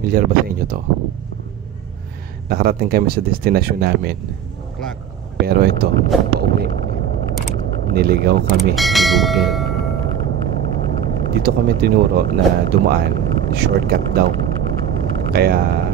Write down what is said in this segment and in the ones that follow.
Familiar ba sa inyo to? Nakarating kami sa destinasyon namin. Pero ito, pauwi. Niligaw kami ni Google. Dito kami tinuro na dumaan, shortcut daw. Kaya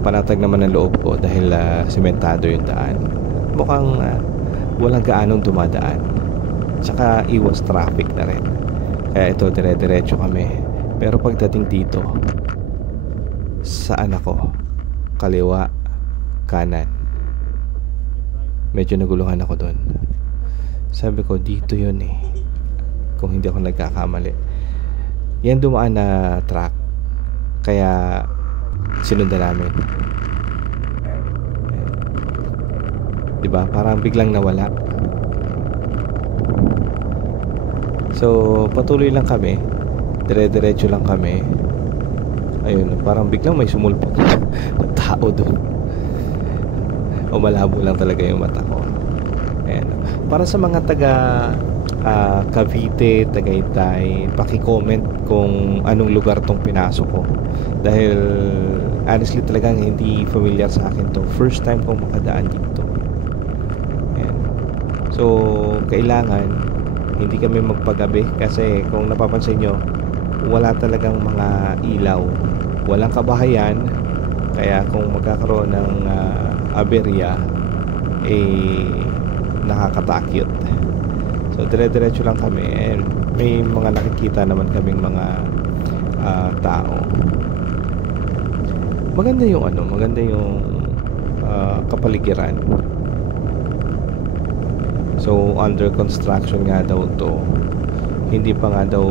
panatag naman ang loob ko dahil sementado yung daan. Mukhang walang gaanong dumadaan. Tsaka iwas traffic na rin. Kaya ito, dire-diretso kami. Pero pagdating dito, saan ako? Kaliwa, kanan. Medyo naguluhan ako doon. Sabi ko, dito yun eh. Kung hindi ako nagkakamali. Yan dumaan na truck. Kaya sinundan namin. Diba? Parang biglang nawala. So, patuloy lang kami. Dire-diretso lang kami. Ayun, parang biglang may sumulpot na tao doon. O malabo lang talaga yung mata ko. Ayan. Para sa mga taga Cavite, Tagaytay, paki-comment kung anong lugar tong pinasok ko. Dahil honestly talagang hindi familiar sa akin to. First time kong makadaan dito. Ayan. So, kailangan hindi kami magpagabi kasi kung napapansin nyo, wala talagang mga ilaw, walang kabahayan. Kaya kung magkakaroon ng aberya, nakakatakot. So dire-diretso lang kami and may mga nakikita naman kaming mga tao. Maganda yung kapaligiran. So under construction nga daw to. Hindi pa nga daw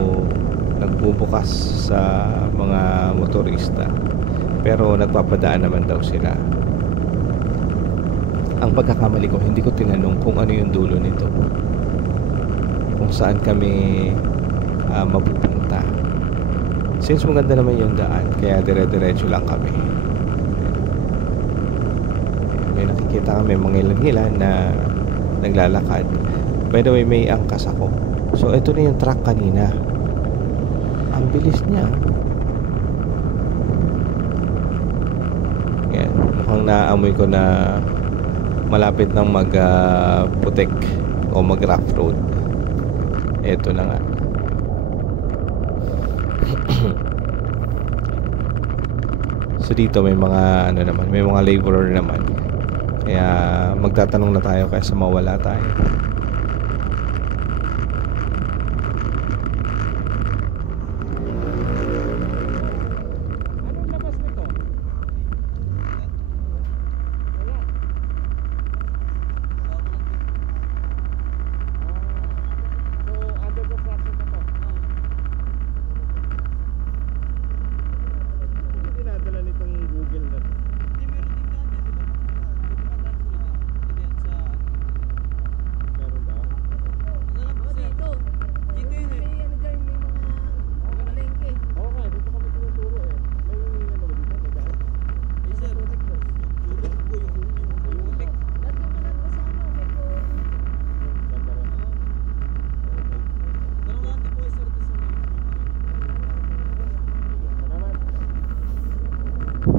nagbubukas sa mga motorista, pero nagpapadaan naman daw sila. Ang pagkakamali ko, hindi ko tinanong kung ano yung dulo nito, kung saan kami mapupunta. Since maganda naman yung daan, kaya dire-diretso lang kami. May nakikita kami mga ilan-ilan na naglalakad. By the way, may angkas ako. So ito na yung truck kanina. Ang bilis niya. Yan, mukhang naamoy ko na malapit nang mag-putek o mag-rough road. Ito na nga. So dito may mga may mga laborer naman. Kaya magtatanong na tayo kaysa mawala tayo.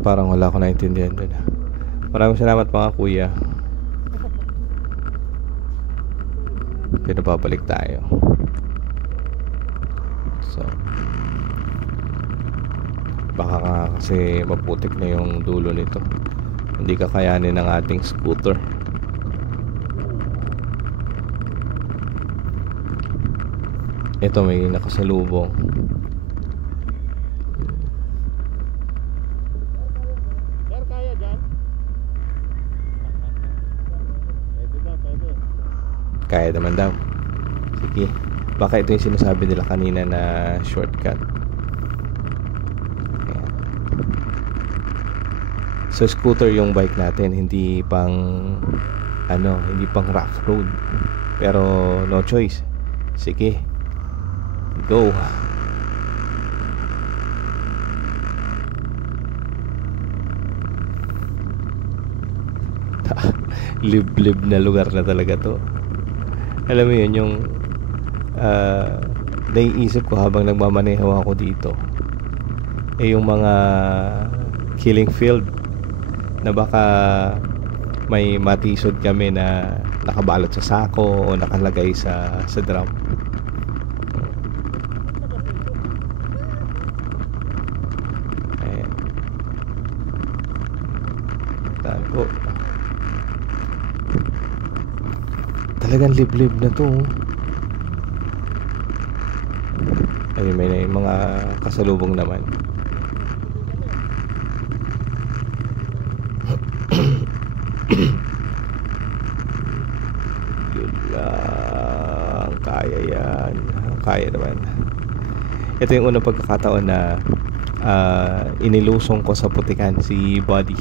Parang wala ko naintindihan doon. Maraming salamat mga kuya. Pinapabalik tayo. So baka kasi maputik na yung dulo nito. Hindi kakayanin ng ating scooter. Ito may nakasalubong. Kaya naman daw. Sige. Baka ito yung sinasabi nila kanina na shortcut. Ayan. So scooter yung bike natin, hindi pang hindi pang rough road. Pero no choice. Sige. Go. Liblib na lugar na talaga to. Alam mo yun, yung naiisip ko habang nagmamaneho ako dito. yung mga killing field na baka may matisod kami na nakabalot sa sako o nakalagay sa drum. Ayan. Tago. Talagang liblib na to. Ayun, may mga kasalubong naman. Yun lang. Kaya yan. Kaya naman. Ito yung unang pagkakataon na inilusong ko sa putikan si Buddy.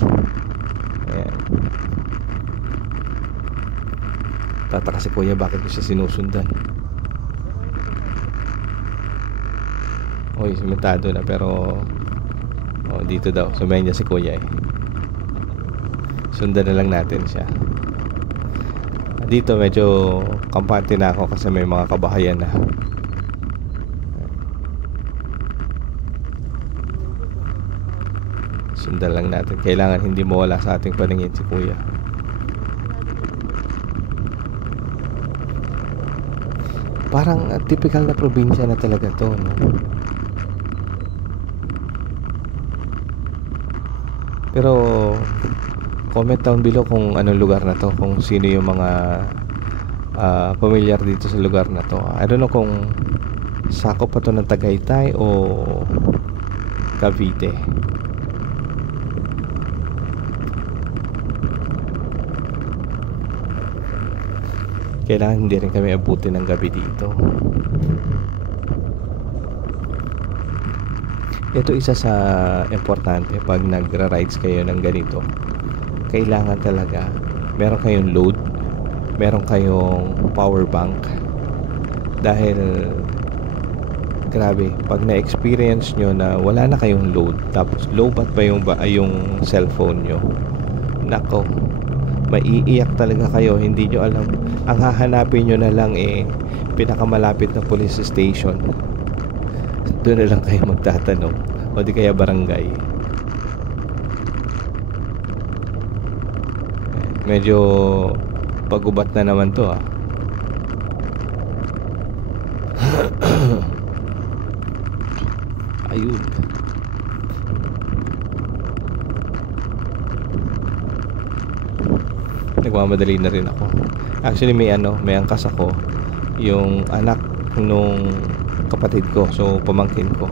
Ayan. Tataka si kuya bakit ko siya sinusundan. Oy, simentado na pero dito daw. Sumayin niya si kuya eh. Sundan na lang natin siya. Dito medyo kampante na ako kasi may mga kabahayan na. Sundan lang natin. Kailangan hindi mawala sa ating paningin si kuya. Parang typical na probinsya na talaga to, no? Pero comment down below kung anong lugar na to, kung sino yung mga familiar dito sa lugar na to. I don't know kung sakop pa to ng Tagaytay o Cavite. Kailangan hindi rin kami abutin ng gabi dito. Ito isa sa importante pag nagra-rides kayo ng ganito. Kailangan talaga meron kayong load, meron kayong power bank. Dahil grabe, pag na-experience nyo na wala na kayong load, tapos low bat pa yung cellphone nyo, nako, maiiyak talaga kayo. Hindi nyo alam. Ang hahanapin nyo na lang pinakamalapit na police station. Doon na lang kayo magtatanong, o di kaya barangay. Medyo pagubat na naman to Ayun. Nagmamadali na rin ako. Actually may angkas ako, yung anak nung kapatid ko, so pamangkin ko.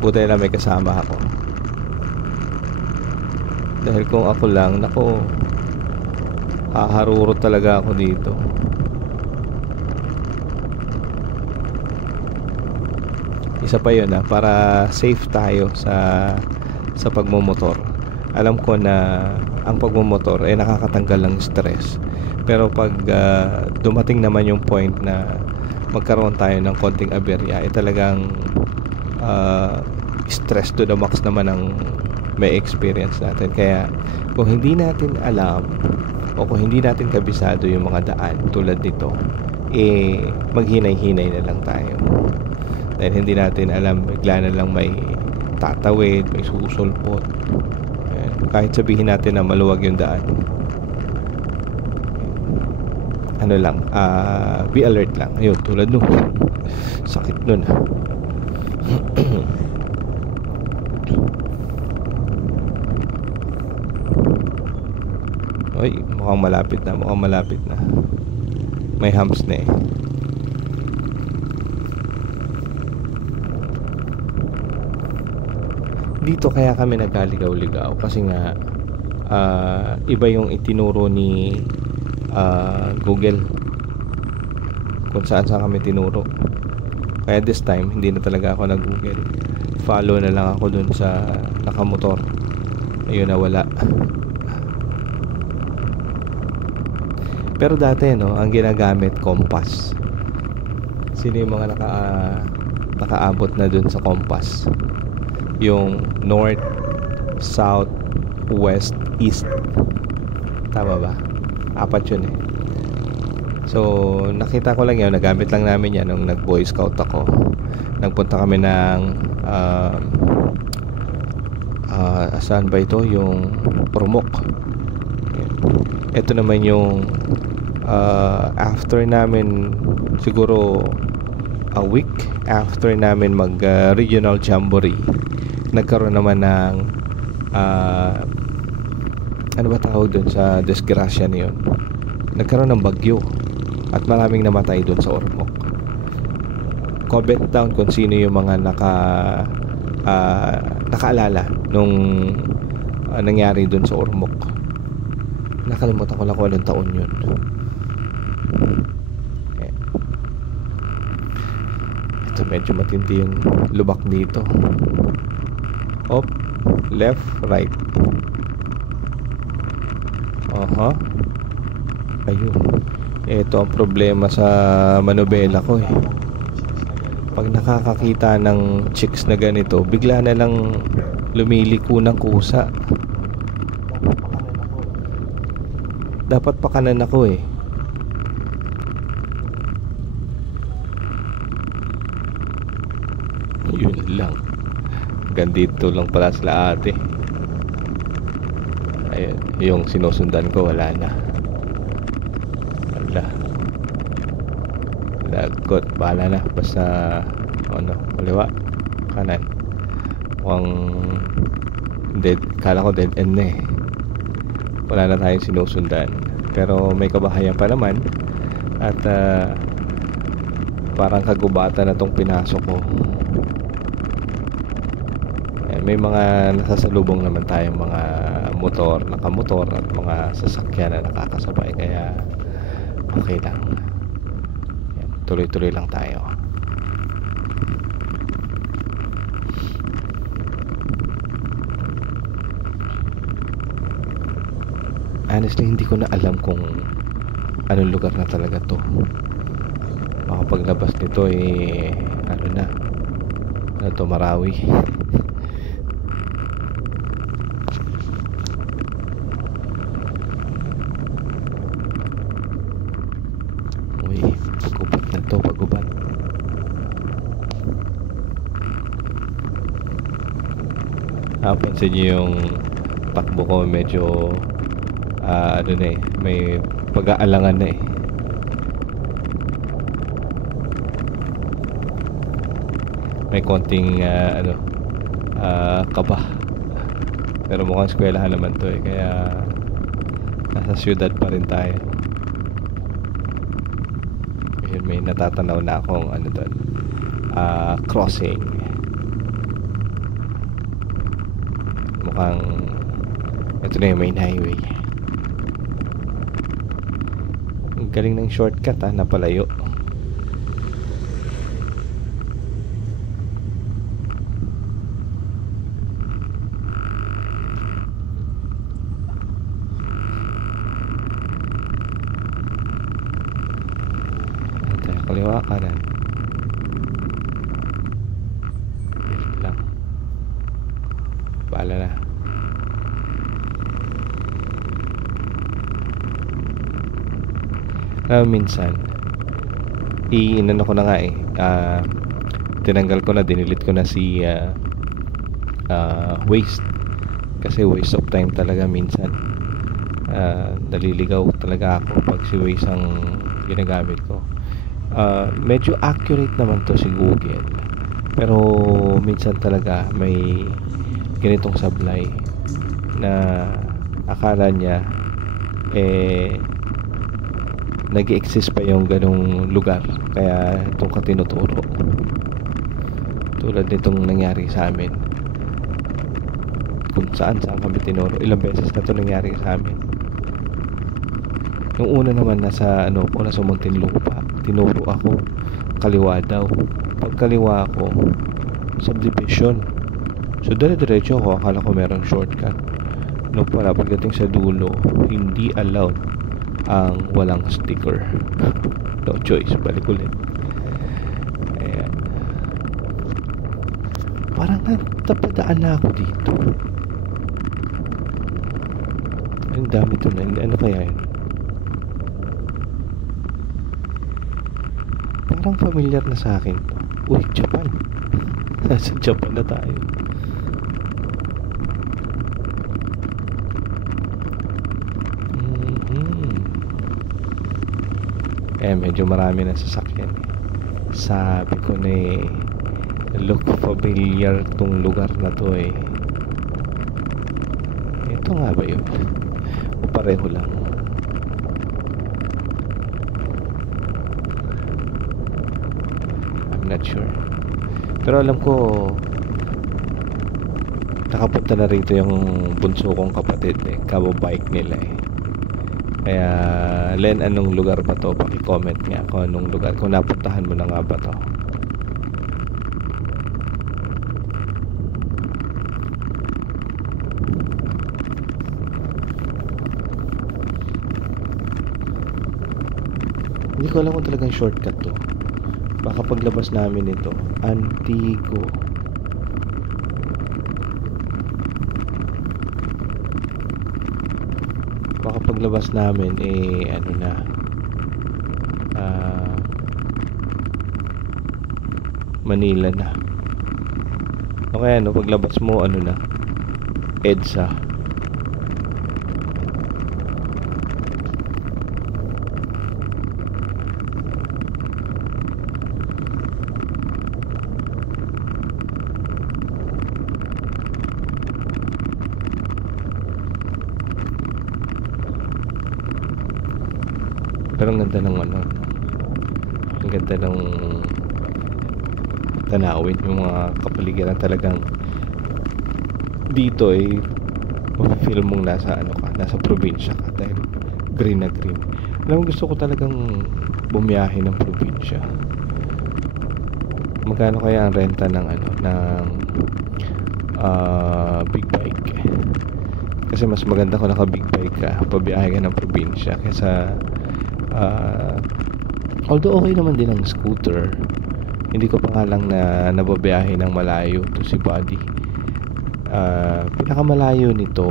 Buti na may kasama ako. Dahil kung ako lang, nako, haharurot talaga ako dito. Isa pa yun para safe tayo sa pagmumotor. Alam ko na ang pagmumotor ay nakakatanggal ng stress. Pero pag dumating naman yung point na magkaroon tayo ng konting aberya, talagang stress to the max naman ang may experience natin. Kaya kung hindi natin alam o kung hindi natin kabisado yung mga daan tulad nito, maghinay-hinay na lang tayo. Dahil hindi natin alam, bigla na lang may tatawid, may susulpot. Kahit sabihin natin na maluwag yung daan, be alert lang. Ayun, tulad nun, sakit nun Oy, mukhang malapit na. May humps na Dito kaya kami nagkaligaw-ligaw kasi nga iba yung itinuro ni Google kung saan kami tinuro. Kaya this time hindi na talaga ako nag-Google. Follow na lang ako dun sa nakamotor. Ayun, nawala. Pero dati ang ginagamit compass. Sino yung mga nakaabot na dun sa compass? Yung north, south, west, east. Tama ba? 4 yun So nakita ko lang yun, nagamit lang namin yan nung nag Boy Scout ako. Nagpunta kami ng saan ba ito? Yung Ormoc. Ito naman yung after namin, siguro a week after namin mag regional jamboree, nagkaroon naman ng ano ba tawag dun sa disgrasya na yun, nagkaroon ng bagyo at maraming namatay dun sa Ormoc. Comment down kung sino yung mga nakaalala nung nangyari dun sa Ormoc. Nakalimutan ko lang kung anong taon yun. Ito medyo matindi yung lubak dito. Up, left, right. Ayun. Ito ang problema sa manobela ko eh. Pag nakakakita ng chicks na ganito, bigla na lang lumiliko ng kusa. Dapat pakanan ako eh. Yun lang. Gandito lang pala sila ate. Ayun, yung sinusundan ko wala na. Wala. Lagot, bahala na. Basta kaliwa, kanan. Mukhang dead. Kala ko dead end na eh. Wala na tayong sinusundan. Pero may kabahayan pa naman. At parang kagubatan na tong pinasok ko. May mga nasasalubong naman tayong mga motor, nakamotor at mga sasakyan na nakakasabay. Kaya okay lang. Tuloy-tuloy lang tayo. Honestly, hindi ko na alam kung anong lugar na talaga to. Makapaglabas nito eh, Marawi. Uy, pagubat na to, pagubat. Pansin nyo yung takbo ko, medyo may pag-aalangan na eh. May konting kaba. Pero mukhang eskwelahan naman to eh, kaya nasa syudad pa rin tayo. Ayun, may natatanaw na akong doon, crossing. Mukhang ito na yung main highway. Ang galing ng shortcut napalayo. Kaliwa, kanan. Lang. Bahala na. Minsan inano ko na nga eh, tinanggal ko na, dinilit ko na si waste, kasi waste of time talaga minsan. Naliligaw talaga ako pag si waste ang ginagamit ko. Medyo accurate naman to si Google, pero minsan talaga may ganitong sablay na akala niya nag-exist pa yung ganong lugar, kaya itong katinuturo. Tulad nitong nangyari sa amin, kung saan kami tinuro. Ilang beses na ito nangyari sa amin. Yung una naman nasa Muntinlupa, tinuro ako kaliwa daw. Pag kaliwa ako, subdivision. So dire-diretso ako, akala ko merong shortcut. No pala, pagdating sa dulo, hindi allowed ang walang sticker. No choice, balik ulit. Ayan. Parang natapadaan na ako dito. Ang dami to na. Ano kaya yun? Parang familiar na sa akin to. Uy, Japan. Nasa Japan na tayo. Medyo marami na sasakyan. Sabi ko na look familiar tong lugar na to eh. Ito nga ba yun? O pareho lang? I'm not sure. Pero alam ko nakapunta na rito yung bunso kong kapatid eh. Kabo-bike nila eh. Kaya Len, anong lugar ba to? Paki-comment nga kung anong lugar, kung napuntahan mo na nga ba to. Hindi ko alam kung talagang shortcut to. Baka paglabas namin ito Antigo. Baka paglabas namin ano na Manila na. O kaya no, paglabas mo ano na EDSA. Pero ang ganda ng ano, ang ganda ng tanawin, yung mga kapaligiran talagang dito eh mafe-feel mong nasa ano ka, nasa probinsya ka dahil green na green. Alam mo, gusto ko talagang bumiyahe ng probinsya. Magkano kaya ang renta ng ano, ng big bike? Kasi mas maganda kung naka big bike ka, pabiyahe ka ng probinsya kaysa although okay naman din ang scooter. Hindi ko pa nga lang na nababiyahe ng malayo to si Buddy. Pinakamalayo nito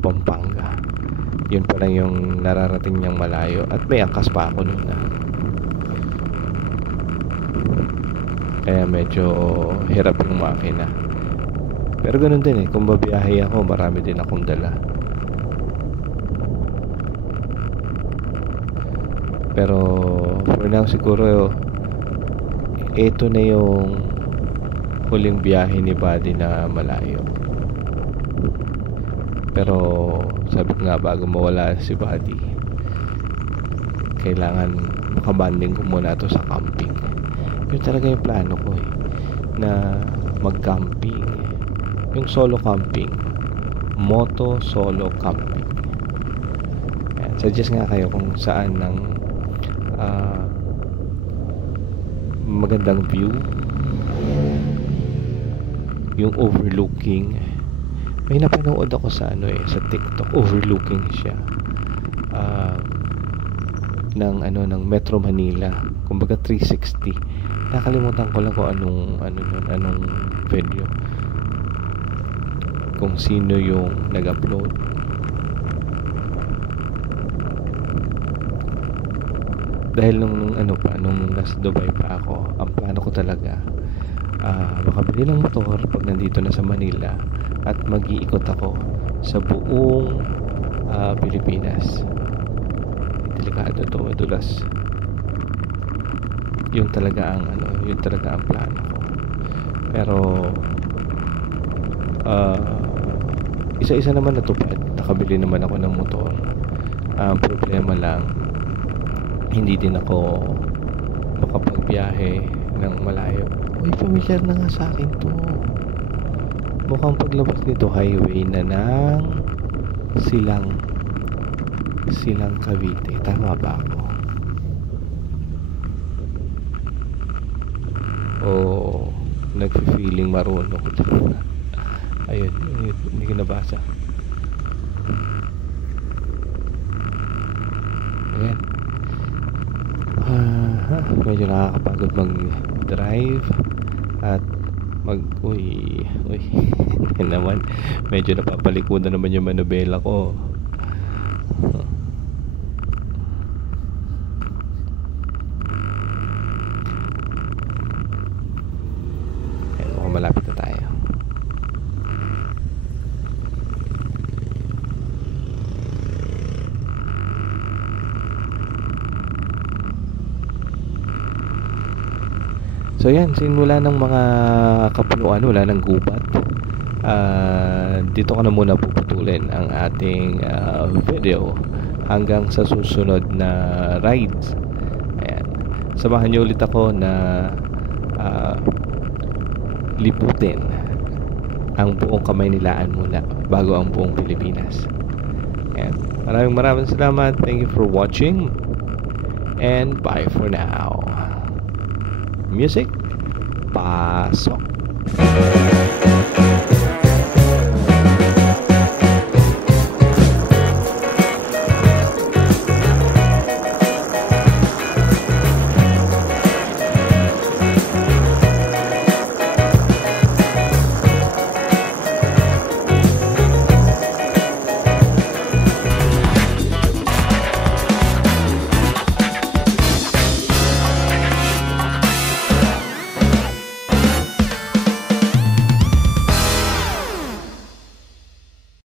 Pampanga. Yun pa lang yung nararating niyang malayo. At may angkas pa ako noon na. Kaya medyo hirap yung makina. Pero ganun din eh, kung babiyahe ako, marami din akong dala. Pero for now siguro ito na yung huling biyahe ni Buddy na malayo. Pero sabi ko nga, bago mawala si Buddy, kailangan makabanding ko muna to sa camping. Yun talaga yung plano ko eh, na mag-camping. Yung solo camping, moto solo camping. Ayan, suggest nga kayo kung saan ng magandang view, yung overlooking. May napanood ako sa ano eh, sa TikTok, overlooking siya ng ano, ng Metro Manila, kumbaga 360. Nakalimutan ko lang kung anong video, kung sino yung nag-upload. Dahil nung nasa Dubai pa ako, ang plano ko talaga makabili ng motor pag nandito na sa Manila at mag-iikot ako sa buong Pilipinas. Delikado to, madulas. Yun talaga ang plano ko. Pero isa-isa naman natupad. Nakabili naman ako ng motor. Ang problema lang, hindi din ako makapagbiyahe ng malayo. Uy, familiar na nga sa akin to. Mukhang paglabas nito highway na ng Silang Cavite. Tama ba ako? Nagfe-feeling marunong ko dito. Ayun, hindi ko nabasa. Ayan. Medyo nakakapagod mag-drive at uy naman, medyo napapalikudan naman yung manubela ko. So yan, sinula ng mga kapunuan, wala ng gubat. Dito ko na muna puputulin ang ating video hanggang sa susunod na rides. Ayan. Samahan niyo ulit ako na liputin ang buong Kamaynilaan muna bago ang buong Pilipinas. Ayan. Maraming salamat. Thank you for watching. And bye for now. Music, pasok.